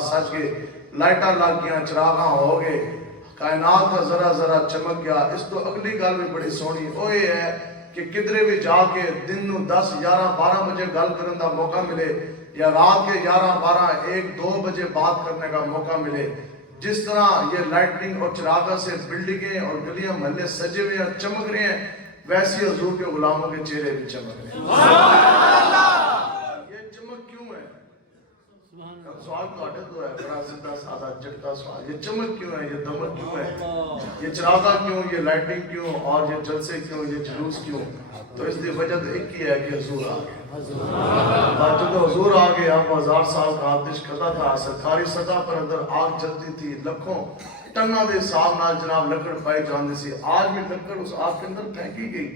سچ کے لائٹاں لگ گیا، چراغاں ہو گئے، کائنات کا ذرا ذرا چمک گیا۔ اس تو اگلی گل بھی بڑی سونی وہ یہ ہے کہ کدھرے بھی جا کے دن نو 10 11 12 بجے گل کرنے کا موقع ملے یا رات کے 11 12 1 2 بجے بات کرنے کا موقع ملے، جس طرح یہ لائٹنگ اور چراغوں سے بلڈنگیں اور گلیاں محلے سجے ہوئے ہیں، چمک رہے ہیں، ویسے حضور کے غلاموں کے چہرے بھی چمک رہے ہیں۔ یہ چمک کیوں ہے؟ سوال تو اٹھے تو ہے، بڑا سیدھا سادہ چٹکا سوال، یہ چمک کیوں ہے، یہ دمک کیوں ہے، یہ چراغا کیوں، یہ لائٹنگ کیوں، اور یہ جلسے کیوں، یہ جلوس کیوں؟ تو اس لیے وجہ تو ایک ہی ہے کہ حضور آ گئے۔ اور جب حضور آ گئے، اب 1000 سال کا آتش کدا تھا، سرکاری سطح پر اندر آگ جلتی تھی، لکھوں ٹنہ دے حساب نال جناب لکڑ پائی جاندی سی، آج بھی لکڑ اس آگ کے اندر پھینکی گئی،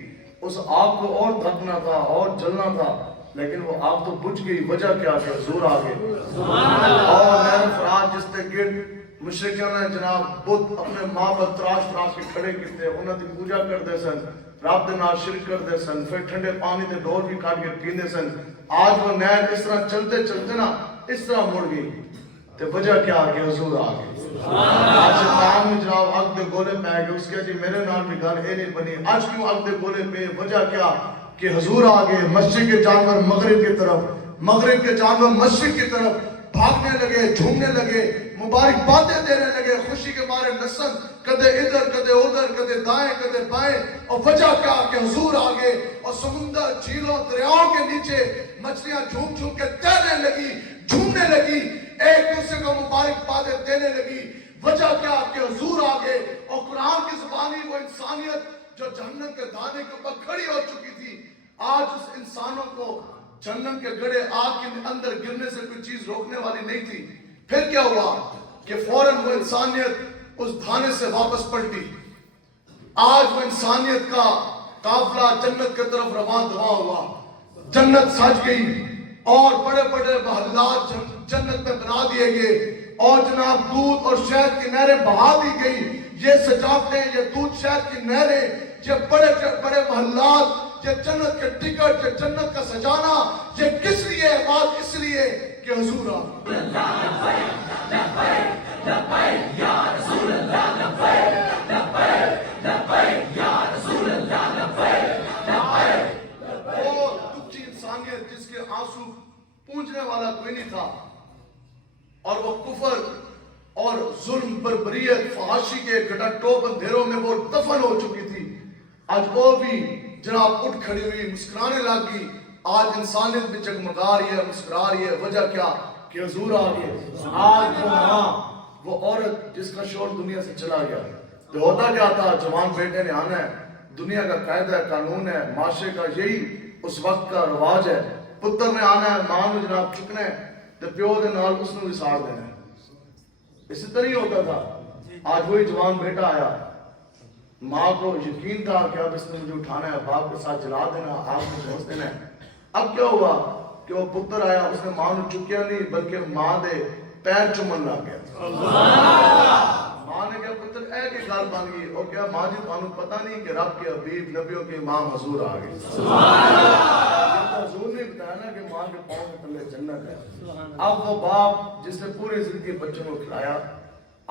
اس آگ کو اور دھکنا تھا اور جلنا تھا، لیکن وہ آگ تو بجھ گئی۔ وجہ کیا کہ حضور آ گئے۔ اور نہر فرات جس تے گرد مشرکیوں نے جناب بت اپنے معبد تراش تراش کے کھڑے کیتے، انہاں دی پوجا کردے سن، رب دے نال شرک کردے سن، پھر ٹھنڈے پانی تے ڈول بھی کھا کے پیندے سن۔ آج وہ نہر اس طرح چلتے چلتے نا اس طرح مڑ گئی، تے وجہ کیا کہ حضور آ گئے۔ آج شیطان میں جناب اگ دے گولے پہ گئے، اس کہا جی میرے نال بھی گل اے نہیں بنی، آج کیوں اگ دے گولے پہ؟ وجہ کیا کہ حضور آ گئے۔ مسجد کے جانور مغرب کی طرف، مغرب کے جانور مسجد کی طرف بھاگنے لگے، جھومنے لگے، مبارک باتیں دینے لگے، خوشی کے مارے نسن، کدے ادھر کدے ادھر، کدے دائیں کدے بائیں۔ اور وجہ کیا کہ حضور آ گئے، اور سمندر جھیلوں دریاؤں کے نیچے مچھلیاں جھوم جھوم کے تیرنے لگی، جھومنے لگی، ایک دوسرے کو مبارک باتیں دینے لگی۔ وجہ کیا کہ حضور آ گئے، اور قرآن کی زبانی وہ انسانیت جو جہنم کے دانے کے اوپر کھڑی ہو چکی تھی، آج اس انسانوں کو جہنم کے گڑے آگ کے اندر گرنے سے کوئی چیز روکنے والی نہیں تھی۔ پھر کیا ہوا کہ فوراً وہ انسانیت اس دھانے سے واپس پلٹی۔ آج وہ انسانیت کا قافلہ جنت کی طرف رواں دواں ہوا، جنت سج گئی، اور بڑے بڑے محلات جنت میں بنا دیے گئے، اور جناب دودھ اور شہد کی نہریں بہا دی گئی۔ یہ سجاوٹیں، یہ دودھ شہد کی نہریں، یہ بڑے بڑے محلات، یہ جنت کے ٹکٹ، یہ جنت کا سجانا، یہ کس لیے؟ بات اس لیے کہ حضور آ وہ دکھی انسانیت جس کے آنسو پونجنے والا کوئی نہیں تھا، اور وہ کفر اور ظلم، بربریت، فحاشی کے گٹا ٹوپ اندھیروں میں وہ دفن ہو چکی تھی، آج وہ بھی جناب اٹھ کھڑی ہوئی، مسکرانے لگ گئی۔ آج انسانیت بھی جگمگا رہی ہے، مسکرا رہی ہے۔ وجہ کیا کہ حضور آ گئے۔ آج وہ ماں، وہ عورت جس کا شور دنیا سے چلا گیا، تو ہوتا کیا تھا؟ جوان بیٹے نے آنا ہے، دنیا کا قاعدہ ہے، قانون ہے، معاشرے کا یہی اس وقت کا رواج ہے، پتر نے آنا ہے، ماں نے جناب چکنا ہے، تو پیو دے نال اس نے وسار دینا ہے۔ اسی طرح ہی ہوتا تھا۔ آج وہی جوان بیٹا آیا، ماں کو یقین تھا کہ اب اس نے مجھے اٹھانا ہے، باپ کے ساتھ جلا دینا، آپ کو جھونس دینا ہے۔ اب کیا ہوا کہ وہ پتر آیا، اس نے ماں نے چکیا نہیں، بلکہ ماں دے پیر چومن لگ گیا۔ ماں نے کہا پتر اے کہ گل بن گئی، اور کیا ماں جی تانوں پتہ نہیں کہ رب کے حبیب نبیوں کے امام حضور آ گئے۔ حضور نے بتایا نا کہ ماں کے پاؤں کے تلے جنت ہے۔ اب وہ باپ جس نے پوری زندگی بچوں کو کھلایا،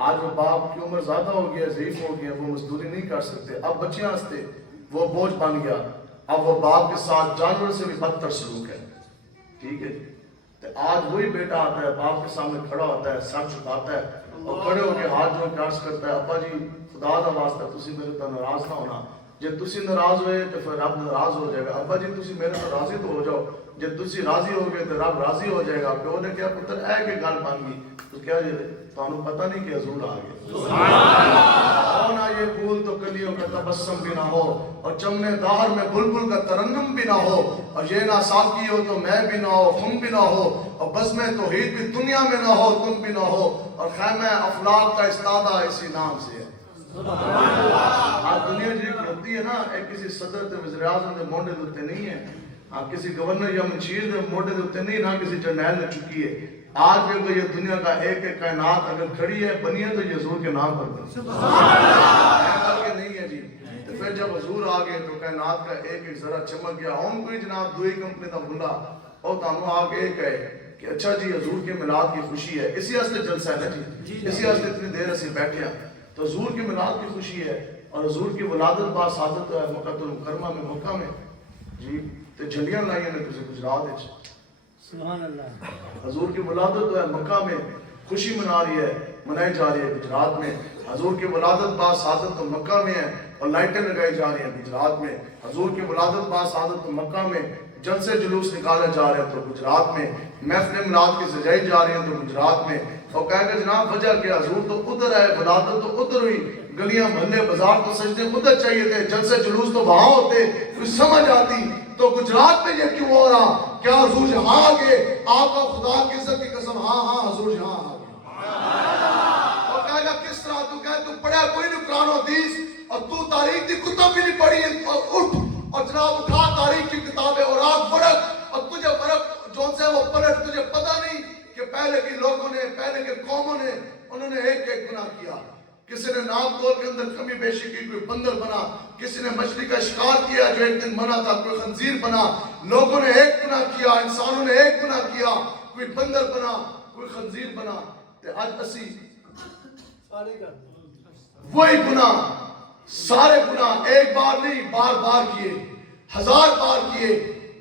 آج وہ باپ کی عمر زیادہ ہو گیا، ضعیف ہو گیا، وہ مزدوری نہیں کر سکتے، اب بچیاں ہستے وہ بوجھ بن گیا۔ اب وہ باپ کے ساتھ جانور سے بھی بدتر سلوک ہے، ٹھیک ہے؟ تو آج وہی بیٹا آتا ہے، باپ کے سامنے کھڑا ہوتا ہے، سر جھکاتا ہے، اور کھڑے ہو کے ہاتھ جو ٹارس کرتا ہے، ابا جی خدا دا واسطہ تسی میرے تو ناراض نہ ہونا، جے تسی ناراض ہوئے تو پھر رب ناراض ہو جائے گا، ابا جی تسی میرے تو راضی تو ہو جاؤ، جے تسی راضی ہو گئے تو رب راضی ہو جائے گا۔ پیو نے کہا پتر اے کہ گل بن گئی، تو کیا جی تانوں پتہ نہیں کہ حضور آ گئے۔ نہ یہ پھول تو کلیوں کا تبسم بھی نہ ہو، اور چمنے دار میں بلبل کا ترنم بھی نہ ہو، اور یہ نہ ساقی ہو تو میں بھی نہ ہو، خم بھی نہ ہو، اور بزم توحید بھی دنیا میں نہ ہو، تم بھی نہ ہو، اور خیمہ افلاک کا استادہ اسی نام سے ہے۔ آج دنیا جی کھلتی ہے نا، ایک کسی صدر تے وزیر اعظم دے موڈے دوتے نہیں ہے، کسی گورنر یا منشیر دے موڈے دوتے نہیں، نہ کسی جرنیل نے چکی ہے۔ آج بھی اگر یہ دنیا کا ایک ایک کائنات اگر کھڑی ہے، بنی ہے تو یہ حضور کے نام پر بنی ہے، نہیں ہے جی۔ تو پھر جب حضور آ گئے تو کائنات کا ایک ایک ذرا چمک گیا۔ ہم کوئی جناب دوئی کمپنی دا بندہ اور تانوں آ کے کہے کہ اچھا جی حضور کے میلاد کی خوشی ہے، اسی واسطے جلسہ ہے نا جی، اسی واسطے اتنی دیر اسے بیٹھے ہیں، تو حضور کے میلاد کی خوشی ہے اور حضور کی ولادت با سعادت ہے مکہ المکرمہ میں، مکہ میں جی، تے جھنڈیاں لائیں نے تسی گجرات وچ، سبحان اللہ، حضور کی ولادت ہے مکہ میں، خوشی منا رہی ہے، منائی جا رہی ہے گجرات میں، حضور کی ولادت با سعادت تو مکہ میں ہے اور لائٹیں لگائی جا رہی ہیں گجرات میں، حضور کی ولادت با سعادت تو مکہ میں، جلسے جلوس نکالے جا رہے ہیں تو گجرات میں، محفل میلاد کی سجائی جا رہی ہیں تو گجرات میں، اور کہا کہ جناب وجہ کیا، حضور تو ادھر ہے، ولادت تو ادھر ہوئی، گلیاں محلے بازار تو سجدے ادھر چاہیے تھے، جلسے جلوس تو وہاں ہوتے، کچھ سمجھ آتی تو گجرات میں یہ کیوں ہو رہا؟ کیا حضور یہاں آگے؟ آپ کا خدا کی عزت کی قسم، ہاں ہاں حضور یہاں آگے۔ اور کہا گا کس طرح؟ تو کہا تو پڑھا کوئی نہیں قرآن و حدیث، اور تو تاریخ کی کتب بھی نہیں پڑھی، اور اٹھ اور جناب اٹھا تاریخ کی کتابیں اور آگ ورق، اور تجھے ورق جو سے وہ پلٹ، تجھے پتہ نہیں کہ پہلے کے لوگوں نے، پہلے کے قوموں نے، انہوں نے ایک ایک گناہ کیا، کسی نے ناپ تول کے اندر کمی بیشی کی، کوئی بندر بنا، کسی نے مچھلی کا شکار کیا جو ایک دن منع تھا، کوئی خنزیر بنا، لوگوں نے ایک گناہ کیا، انسانوں نے ایک گناہ کیا، کوئی بندر بنا، کوئی خنزیر بنا، تے آج اسی وہی گناہ، سارے گناہ ایک بار نہیں بار بار کیے، ہزار بار کیے،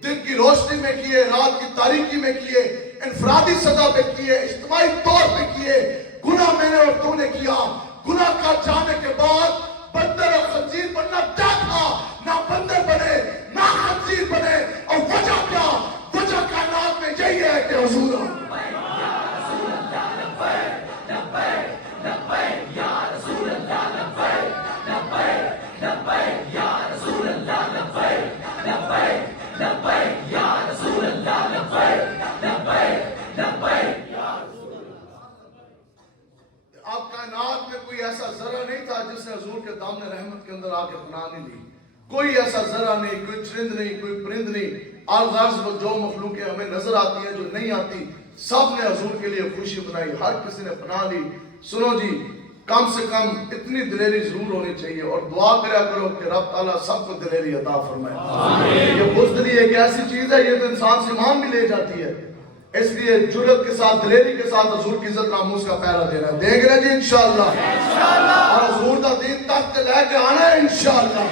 دن کی روشنی میں کیے، رات کی تاریکی میں کیے، انفرادی سطح پہ کیے، اجتماعی طور پہ کیے، گناہ میں نے اور تو نے کیا۔ گناہ کر جانے کے بعد بندر اور خنزیر بننا کیا تھا؟ نہ بندر بنے نہ خنزیر بنے، اور وجہ کیا؟ وجہ کائنات میں یہی ہے کہ حضور اب کائنات میں کوئی ایسا ذرہ نہیں تھا جس نے حضور کے دامن رحمت کے اندر آ کے پناہ نہیں لی، کوئی ایسا ذرہ نہیں، کوئی چرند نہیں، کوئی پرند نہیں، آغاز میں جو مخلوقیں ہمیں نظر آتی ہیں جو نہیں آتی، سب نے حضور کے لیے خوشی بنائی، ہر کسی نے پناہ لی۔ سنو جی، کم سے کم اتنی دلیری ضرور ہونی چاہیے، اور دعا کریا کرو کہ رب تعالیٰ سب کو دلیری عطا فرمائے۔ یہ بزدلی ایک ایسی چیز ہے، یہ تو انسان سے ایمان بھی لے جاتی ہے، اس لیے جرت کے ساتھ، دلیری کے ساتھ حضور کی عزت ناموس کا پہرا دینا ہے۔ دیکھ رہے جی انشاءاللہ، اور حضور دا دین تک لے کے آنا ہے انشاءاللہ،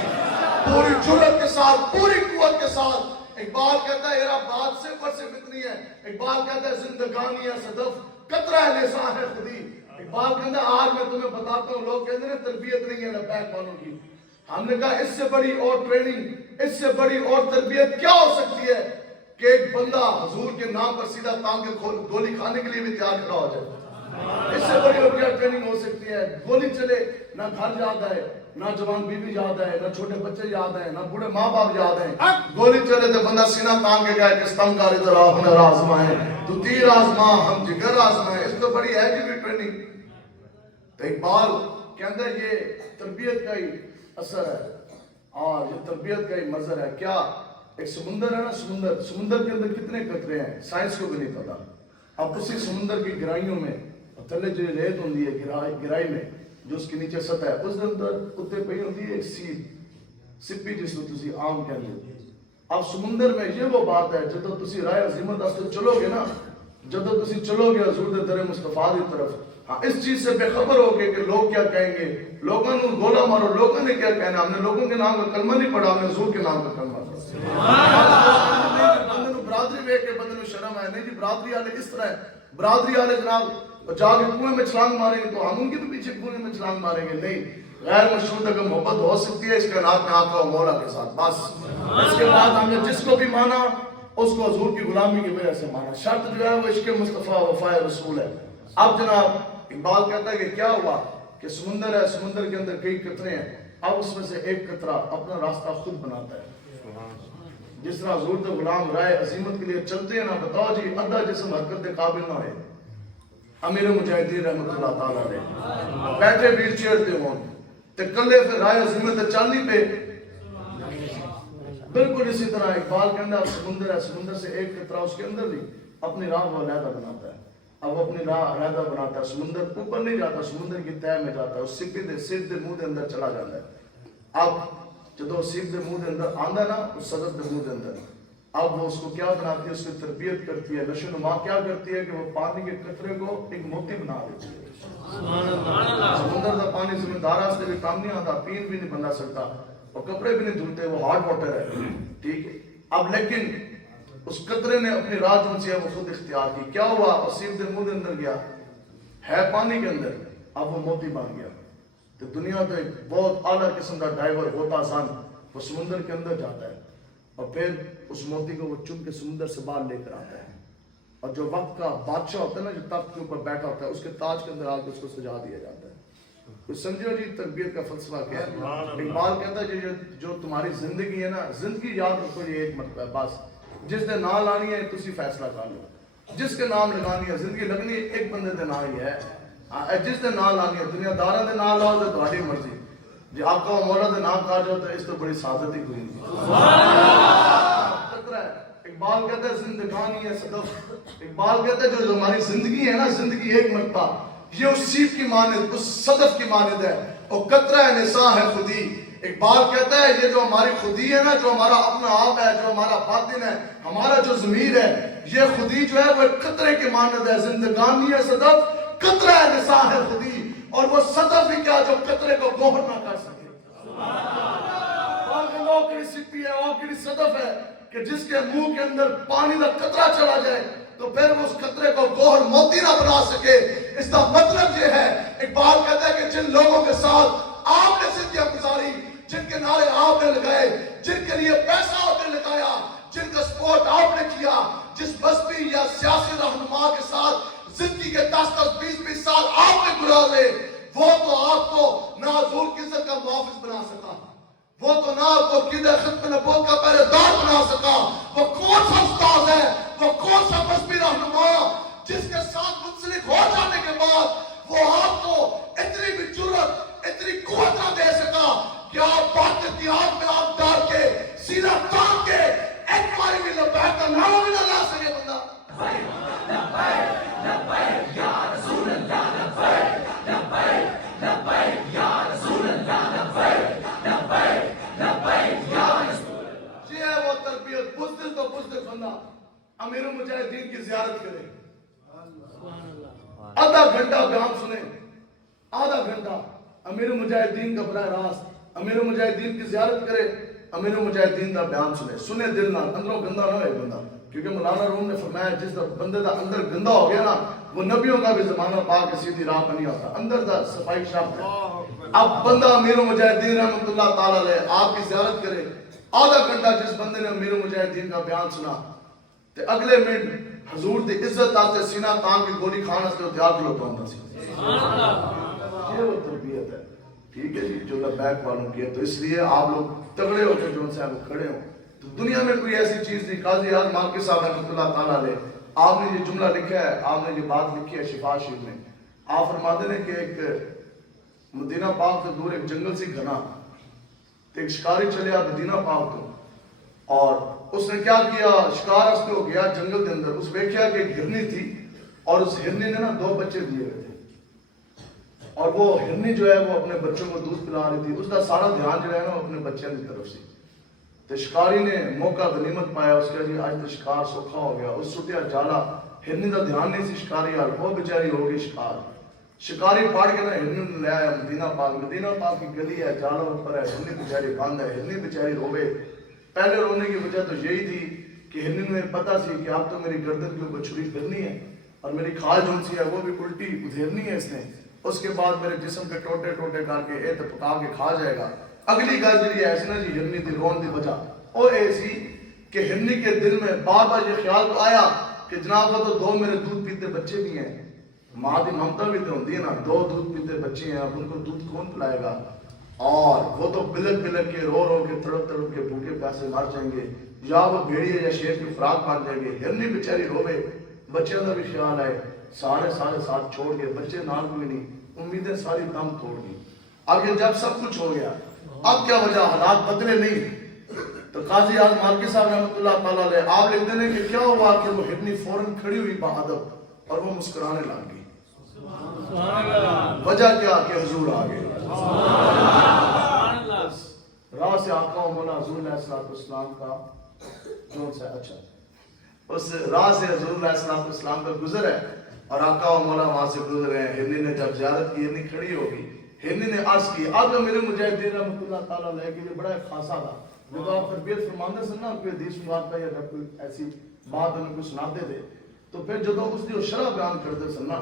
پوری جرت کے ساتھ، پوری قوت کے ساتھ۔ اقبال کہتا ہے میرا بات صرف اور صرف اتنی ہے، اقبال کہتا ہے زندگانی ہے صدف، قطرہ ہے نثار ہے خودی۔ اقبال کہتا ہے آج میں تمہیں بتاتا ہوں، لوگ کہتے ہیں تربیت نہیں ہے لبیک والوں کی، ہم نے کہا اس سے بڑی اور ٹریننگ، اس سے بڑی اور تربیت کیا ہو سکتی ہے کہ ایک بندہ حضور کے نام پر سیدھا تانگ کے گولی کھانے کے لیے بھی تیار کھڑا ہو جائے۔ اس سے بڑی اور کیا ٹریننگ ہو سکتی ہے؟ گولی چلے، نہ گھر یاد ہے، نہ جوان بیوی یاد ہے، نہ چھوٹے بچے یاد ہیں، نہ بوڑھے ماں باپ یاد ہیں، گولی چلے تو بندہ سینہ تانگ کے گئے کہ ستمکار ادھر آ ہنر آزمائے، تو تیر آزما ہم جگر آزمائے، اس تو بڑی ہے کہ بھی ٹریننگ۔ تو اقبال کہتا ہے یہ تربیت کا ہی اثر ہے اور یہ تربیت کا ہی مظہر ہے۔ کیا ایک سمندر ہے نا، سمندر کے اندر کتنے قطرے ہیں سائنس کو بھی نہیں پتا، اب اسی سمندر کی گہرائیوں میں تھلے جو ریت ہوتی ہے گہرائی میں جو اس کے نیچے سطح ہے، اس کے اندر اتنے پئی ہوتی ہے ایک سپی جس کو تسی عام کہتے ہیں۔ اب سمندر میں یہ وہ بات ہے جدو تسی رائے عظیمت واسطے چلو گے نا، جدو تسی چلو گے حضور دے در مصطفیٰ دی طرف، ہاں اس چیز سے بے خبر ہو گے کہ لوگ کیا کہیں گے، لوگوں نے گولا مارو، لوگوں نے کیا کہنا، ہم نے لوگوں کے نام کا کلمہ نہیں پڑھا، ہم نے حضور کے نام کا کلمہ پڑھا۔ بندے نو برادری ویکھ کے بندے نو شرم ہے نہیں جی، برادری والے اس طرح ہے، برادری والے جناب جا کے کنویں میں چھلانگ ماریں گے تو ہم ان کے بھی پیچھے کنویں میں چھلانگ ماریں گے، نہیں، غیر مشروط اگر محبت ہو سکتی ہے اس کے نام میں آقا و مولا کے ساتھ، بس اس کے بعد ہم نے جس کو بھی مانا اس کو حضور کی غلامی کی وجہ سے مانا، شرط جو ہے وہ عشق مصطفیٰ وفا رسول ہے۔ اب جناب اقبال کہتا ہے کہ کیا ہوا کہ سمندر ہے، سمندر کے اندر کئی قطرے ہیں، اب اس میں سے ایک قطرہ اپنا راستہ خود بناتا ہے، جس طرح حضور کے غلام رائے عظیمت کے لیے چلتے ہیں نا، بتاؤ جی ادھا جسم حرکت کے قابل نہ ہے، امیر مجاہدین رحمت اللہ تعالیٰ نے بیٹھے ویل چیئر تے ہون تے کلے پھر رائے عظیمت چلنی پہ، بالکل اسی طرح اقبال کے اندر سمندر ہے، سمندر سے ایک قطرہ اس کے اندر بھی اپنی راہ وہ علیحدہ بناتا ہے، اب وہ اپنی راہ علیحدہ بناتا ہے، سمندر اوپر نہیں جاتا، سمندر کی تہہ میں جاتا ہے، اس سپی دے سر دے منہ دے اندر چلا جاتا ہے۔ اب جدو سپ دے منہ دے اندر آندا نا، اس صدف دے منہ دے اندر اب وہ اس کو کیا بناتی ہے, اس کی تربیت کرتی ہے, نشو نما کیا کرتی ہے کہ وہ پانی کے قطرے کو ایک موتی بنا دیتی ہے. سمندر کا پانی زمیندار سے بھی کام نہیں آتا, پین بھی نہیں بنا سکتا اور کپڑے بھی نہیں دھلتے, وہ ہارڈ واٹر ہے. ٹھیک ہے, اب لیکن اس قطرے نے اپنی راہ جو سی ہے وہ خود اختیار کی. کیا ہوا, وسیم دے منہ کے اندر گیا, ہے پانی کے اندر, اب وہ موتی بن گیا. تو دنیا تو ایک بہت اعلیٰ قسم کا ڈائیور ہوتا سن, وہ سمندر کے اندر جاتا ہے اور پھر اس موتی کو وہ چن کے سمندر سے باہر لے کر آتا ہے, اور جو وقت کا بادشاہ ہوتا ہے نا, جو تخت کے اوپر بیٹھا ہوتا ہے, اس کے تاج کے اندر آ کے اس کو سجا دیا جاتا ہے. کچھ سمجھو جی تربیت کا فلسفہ کیا ہے. اقبال کہتا ہے جو تمہاری زندگی ہے نا, زندگی یاد رکھو یہ ایک مرتبہ بس, جس دے نام لانی ہے تسی فیصلہ کر لو, جس کے نام لگانی ہے زندگی لگنی ہے ایک بندے دے نام ہی ہے, جس دے نام لانی ہے دنیا داراں دے نام لاؤ تو تہاڈی مرضی, جی آقا و مولا دے نام کہا جاؤ تو اس تو بڑی سعادت ہی کوئی نہیں. اقبال کہتا ہے زندگانی ہے صدف, اقبال کہتا ہے جو ہماری زندگی ہے نا, زندگی ایک مرتبہ, یہ اس سیب کی مانند, اس صدف کی مانند ہے, اور قطرہ نساء ہے خودی. اقبال کہتا ہے یہ جو ہماری خودی ہے نا, جو ہمارا اپنا آپ ہے, جو ہمارا باطن ہے, ہمارا جو ضمیر ہے, یہ خودی جو ہے وہ ایک قطرے کی مانند ہے. زندگانی ہے صدف, قطرہ نساء ہے خودی, اور وہ صدف ہی کیا جو قطرے کو گوہر نہ کر سکے. اور کڑی سپی ہے, اور کڑی صدف ہے کہ جس کے منہ کے اندر پانی کا قطرہ چلا جائے تو پھر وہ اس قطرے کو گوہر موتی نہ بنا سکے. اس کا مطلب یہ ہے, اقبال کہتا ہے کہ جن لوگوں کے ساتھ آپ نے زندگیاں گزاری, جن کے نعرے آپ نے لگائے, جن کے لیے پیسہ آپ نے لگایا, جن کا سپورٹ آپ نے کیا, جس مذہبی یا سیاسی رہنما کے ساتھ زندگی کے 10-20 سال آپ نے گزارے, وہ تو آپ کو نہ حضور کی عزت کا محافظ بنا سکا, وہ تو نہ آپ کو عقیدہ ختم نبوت کا پہرے دار بنا سکا. وہ کون سا استاد ہے, وہ کون سا مذہبی رہنما جس کے ساتھ منسلک ہو جانے کے بعد وہ آپ کو اتنی بھی جرأت, اتنی قوت نہ دے سکا کہ آپ بات اتحاد میں آپ ڈال کے سیدھا تان کے ایک باری بھی لبیک کا نام بھی نہ لا سکے بندہ. لبیک لبیک یا رسول اللہ, لبیک لبیک لبیک یا رسول اللہ, لبیک لبیک لبیک یا رسول اللہ. یہ ہے وہ تربیت. بزدل تو بزدل بندہ امیر المجاہدین کی زیارت کرے, آدھا گھنٹہ بیان سنے, آدھا گھنٹہ امیر المجاہدین کا براہ راست امیر المجاہدین کی زیارت کرے, امیر المجاہدین کا بیان سنے دل نہ, اندروں گندا نہ ہوئے بندہ. کیونکہ مولانا روم نے فرمایا جس بندے دا اندر گندا ہو گیا نا, وہ نبیوں کا بھی زمانہ پا کے سیدھی راہ پر نہیں ہوتا, اندر دا صفائی شرط ہے. اب بندہ امیر المجاہدین رحمۃ اللہ تعالی علیہ آپ کی زیارت کرے, آدھا گھنٹہ جس بندے نے امیر المجاہدین کا بیان سنا تے اگلے منٹ حضور دی عزت آتے سینہ تان کی گولی کھانا سے تیار کھلوتا ہوں سی. یہ وہ تربیت ہے. ٹھیک ہے جی, جو لبیک والوں کی ہے. تو اس لیے آپ لوگ تگڑے ہو کے جو ان سے وہ کھڑے ہوں. تو دنیا میں کوئی ایسی چیز نہیں. قاضی اعظم مالکی صاحب رحمۃ اللہ تعالیٰ علیہ, آپ نے یہ جملہ لکھا ہے, آپ نے یہ بات لکھی ہے شفا شریف میں. آپ فرماتے ہیں کہ ایک مدینہ پاک سے دور ایک جنگل سی گھنا, ایک شکاری چلے آپ مدینہ پاک تو, اور اس نے کیا کیا, شکار اس کو گیا جنگل کے اندر, اس ویکھیا کہ ایک ہرنی تھی اور اس ہرنی نے نا 2 بچے دیے ہوئے تھے, اور وہ ہرنی جو ہے وہ اپنے بچوں کو دودھ پلا رہی تھی. اس کا سارا دھیان جو ہے نا اپنے بچوں کی طرف سے. تو شکاری نے موقع غنیمت پایا, اس کا جی آج تو شکار سوکھا ہو گیا, اس سٹیا جالا, ہرنی کا دھیان نہیں سی شکاری یار, وہ بیچاری ہو گئی شکار. شکاری پاڑ کے نا ہرنی نے لے آیا مدینہ پاک. مدینہ پاک کی گلی ہے, جالا اوپر ہے, ہرنی بیچاری بند ہے, ہرنی بیچاری روے. پہلے رونے کی وجہ تو یہی تھی کہ ہرنی میں پتا سی کہ اب تو میری گردن کے اوپر چھری پھرنی ہے, اور میری کھال جون سی ہے وہ بھی الٹی ادھیرنی ہے اس نے, اس کے بعد میرے جسم کے ٹوٹے ٹوٹے کر کے اے تو پکا کے کھا جائے گا. اگلی گل جی ایسی نا جی ہرنی دی رون دی وجہ او ایسی کہ ہرنی کے دل میں بار بار یہ خیال تو آیا کہ جناب وہ تو 2 میرے دودھ پیتے بچے بھی ہیں, ماں دی ممتا بھی تو ہوتی ہے نا, 2 دودھ پیتے بچے ہیں, اب ان کو دودھ کون پلائے گا, اور وہ تو بلک بلک کے رو رو کے تڑپ تڑپ کے بھوکے پیسے مار جائیں گے, یا وہ بھیڑی یا شیر کی خوراک مار جائیں گے. ہرنی بیچاری روے, بچوں کا بھی خیال آئے, سارے ساتھ چھوڑ کے, بچے نال کوئی نہیں, امیدیں ساری دم توڑ گئی. اب یہ جب سب کچھ ہو گیا, اب کیا وجہ, حالات بدلے نہیں. تو قاضی اعظم مالکی صاحب رحمۃ اللہ تعالیٰ علیہ آپ لکھتے ہیں کہ کیا ہوا کہ وہ ہرنی فوراً کھڑی ہوئی بادب اور وہ مسکرانے لگ گئی. وجہ کیا کہ حضور آ گئے. راہ سے آقا و مولا حضور علیہ السلام کا کون سا؟ اچھا اس راہ سے حضور علیہ السلام کا گزر ہے اور آقا و مولا وہاں سے گزر رہے ہیں. ہرنی نے جب زیارت کی، ہرنی کھڑی ہوگی، ہرنی نے عرض کی. اب میرے مجاہدین رحمۃ اللہ تعالیٰ علیہ کے لیے بڑا خاصا تھا. جب آپ تربیت فرماندے سے نا کوئی حدیث سناتا یا جب کوئی ایسی بات انہیں کو سناتے تھے تو پھر جب اس کی شرح بیان کرتے سننا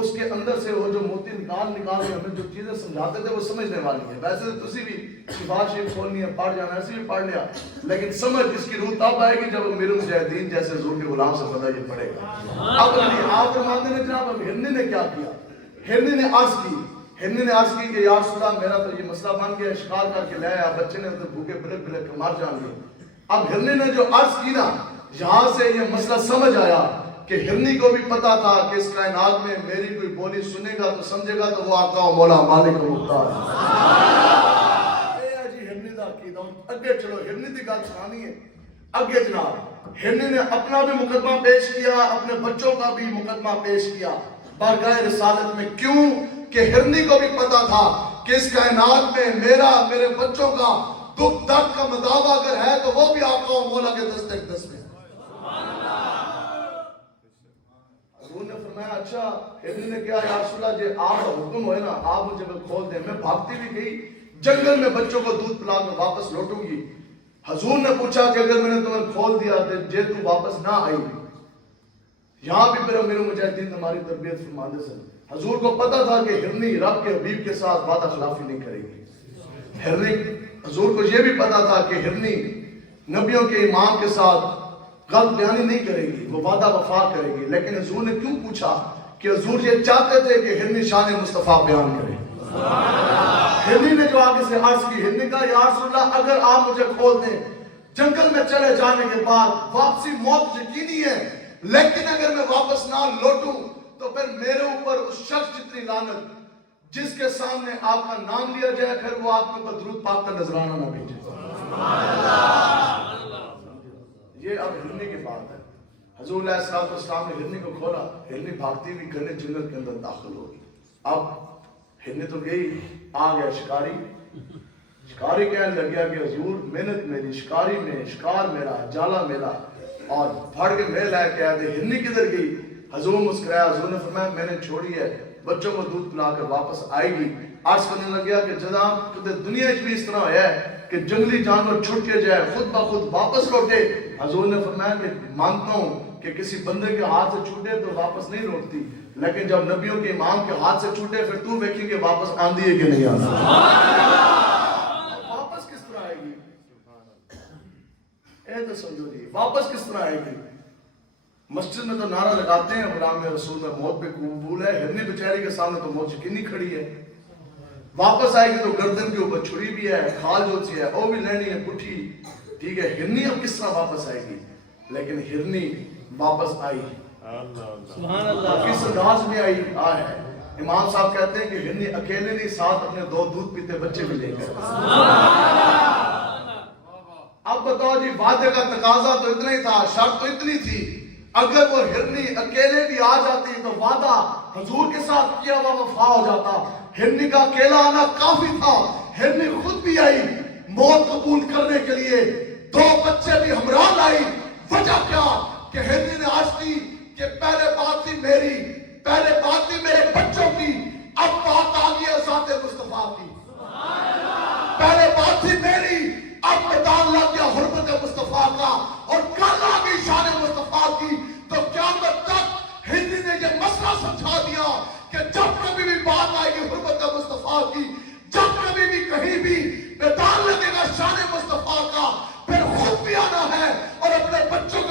اس کے اندر سے وہ جو موتی نکال کے ہمیں جو چیزیں سمجھاتے تھے وہ سمجھنے والی ہیں. ویسے تو تسی بھی شفا شریف کھولنی ہے، پڑھ جانا ایسے بھی پڑھ لیا، لیکن سمجھ اس کی روح تب آئے گی جب میرے مجاہدین جیسے حضور کے غلام سے پتہ یہ پڑے گا. اب آپ فرماتے ہیں جناب اب ہرنی نے کیا کیا؟ ہرنی نے عرض کی کہ یا رسول اللہ میرا تو یہ مسئلہ بن گیا، شکار کر کے لے آیا، بچے نے تو بھوکے بلک بلک کر مار جان گے. اب ہرنی نے جو عرض کی نا، یہاں سے یہ مسئلہ سمجھ آیا کہ ہرنی کو بھی پتا تھا کہ اس کائنات میں میری کوئی بولی سنے گا تو سمجھے گا تو وہ آقا و مولا مالک و مختار ہے. جی ہرنی دا عقیدہ. اگے چلو، ہرنی دی گل سنانی ہے. اگے جناب ہرنی نے اپنا بھی مقدمہ پیش کیا، اپنے بچوں کا بھی مقدمہ پیش کیا بارگاہ رسالت میں. کیوں کہ ہرنی کو بھی پتا تھا کہ اس کائنات میں میرے بچوں کا دکھ درد کا مداوع اگر ہے تو وہ بھی آقا و مولا کے دست اقدس میں. حضور نے فرمایا اچھا. ہرنی نے کہا یا رسول اللہ جی آپ کا حکم ہوئے نا آپ مجھے کھول دیں. میں بھاگتی بھی گئی جنگل میں بچوں کو دودھ پلا کر واپس لوٹوں گی. حضور نے پوچھا کہ اگر میں نے تمہیں کھول دیا تو جے تو واپس نہ آئی. یہاں بھی پھر میرے مجاہدین ہماری تربیت فرماندے سے حضور کو پتا تھا کہ ہرنی رب کے حبیب کے ساتھ وعدہ خلافی نہیں کرے گی. ہرنی حضور کو یہ بھی پتا تھا کہ ہرنی نبیوں کے امام کے ساتھ غلط بیانی نہیں کرے گی، وہ وعدہ وفا کرے گی. لیکن حضور نے کیوں پوچھا؟ کہ حضور یہ چاہتے تھے کہ ہرنی شان مصطفیٰ بیان کرے. ہرنی نے جو آگے سے عرض کی، ہرنی کہا یا رسول اللہ اگر آپ مجھے کھول دیں جنگل میں چلے جانے کے بعد واپسی موت یقینی ہے، لیکن اگر میں واپس نہ لوٹوں تو پھر میرے اوپر اس شخص جتنی لعنت جس کے سامنے آپ کا نام لیا جائے پھر وہ آپ کے اوپر درود پاک کا نذرانہ نہ بھیجے. یہ اب ہرنی کی بات ہے. حضور علیہ السلام نے ہرنی کو کھولا، ہرنی بھاگتی ہوئی گھنے جنگل کے اندر داخل ہوگی. اب ہرنی تو گئی، آ گیا شکاری کہنے لگ گیا کہ حضور محنت میری شکاری میں، شکار میرا، جالا میرا، اور پھڑ کے میں لے کے آئے تھے. ہرنی کدھر گئی؟ حضور مسکرایا. حضور نے فرمایا میں نے چھوڑی ہے، بچوں کو دودھ پلا کر واپس آئے گی. عرض کرنے لگیا کہ جناب دنیا میں اس طرح ہے کہ جنگلی جانور چھٹ کے جائے خود بخود واپس لوٹے. حضور نے فرمایا کہ مانتا ہوں کہ کسی بندے کے ہاتھ سے چھوٹے تو واپس نہیں لوٹتی، لیکن جب نبیوں کے امام کے ہاتھ سے چھوٹے پھر تو دیکھیں کہ واپس آندھی ہے کہ نہیں آندھی. واپس کس طرح آئے گی؟ اے تو سمجھو جی واپس کس طرح آئے گی؟ مسجد میں تو نعرہ لگاتے ہیں غلام رسول میں موت پہ قبول ہے، ہرنی بیچاری کے سامنے تو موت یقینی کھڑی ہے. واپس آئے گی تو گردن کے اوپر چھری بھی ہے، کھال جو سی ہے وہ بھی لینی ہے پٹھی. ٹھیک ہے ہرنی اب کس طرح واپس آئے گی؟ لیکن ہرنی واپس آئی. سبحان اللہ. کس انداز میں آئی ہے؟ امام صاحب کہتے ہیں کہ ہرنی اکیلے نہیں، ساتھ اپنے 2 دودھ پیتے بچے بھی لے کر. اب بتاؤ جی وعدے کا تقاضا تو اتنا ہی تھا، شرط تو اتنی تھی. اگر وہ ہرنی اکیلے بھی آ جاتی تو وعدہ حضور کے ساتھ کیا ہوا وفا ہو جاتا. ہرنی کا اکیلا آنا کافی تھا. ہرنی خود بھی آئی موت قبول کرنے کے لیے، 2 بچے بھی ہمراہ لائی. وجہ کیا کہ ہرنی نے عرض کی کہ پہلے بات تھی میری، پہلے بات تھی میرے بچوں کی، اب بات آ گئی ذات مصطفیٰ کی. پہلے بات تھی میری، اب میدان لگ گیا حرمت مصطفیٰ کا، اور کل آ گئی شان مصطفیٰ کی. تو قیامت تک ہرنی نے یہ مسئلہ سمجھا دیا کہ جب کبھی بھی بات آئے گی حرمت مصطفیٰ کی، جب کبھی بھی کہیں بھی میدان لگے گا شان مصطفیٰ کا، پھر خود بھی آنا ہے اور اپنے بچوں